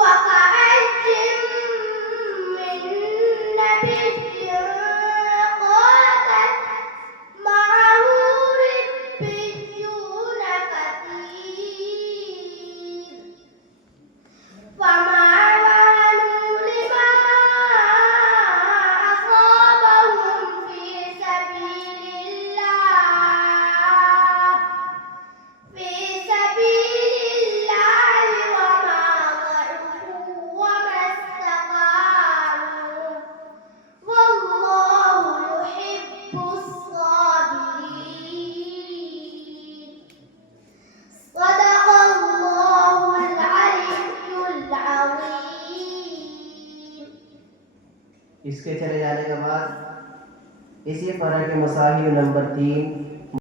وكأي من نبي قاتل معه ربيون كثير فما وهنوا لما أصابهم في سبيل الله وما ضعفوا وما استقاموا والله يحب الصابرين. صدق الله العلي العظيم. इसके चले जाने के बाद इसी पारा के मसाही नंबर 3